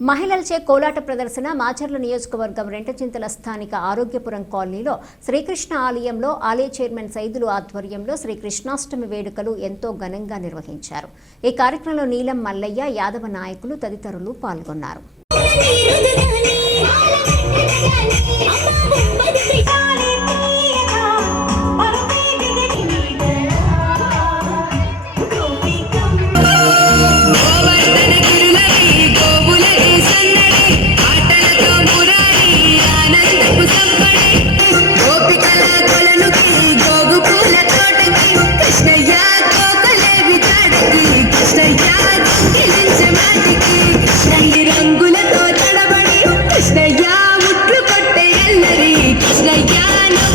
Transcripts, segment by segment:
మహిళలచే కోలాట ప్రదర్శన మాచర్ల నియోజకవర్గం రెంటచింతల స్థానిక ఆరోగ్యపురం కాలనీలో శ్రీకృష్ణ ఆలయంలో ఆలయ చైర్మన్ సైదులు ఆధ్వర్యంలో శ్రీకృష్ణాష్టమి వేడుకలు ఎంతో ఘనంగా నిర్వహించారు ఈ కార్యక్రమంలో నీలం మల్లయ్య యాదవ నాయకులు తదితరులు పాల్గొన్నారు Like I know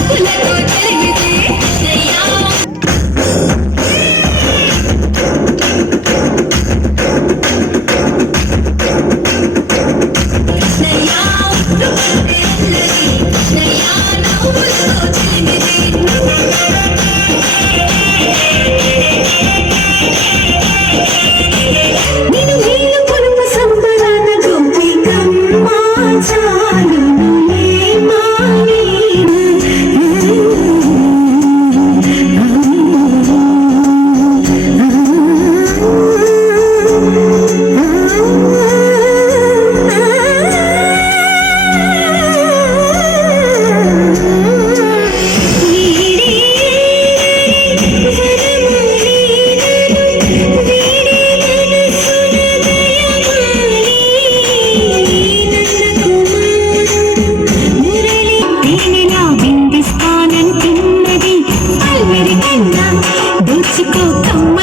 హాసిపోతున్నా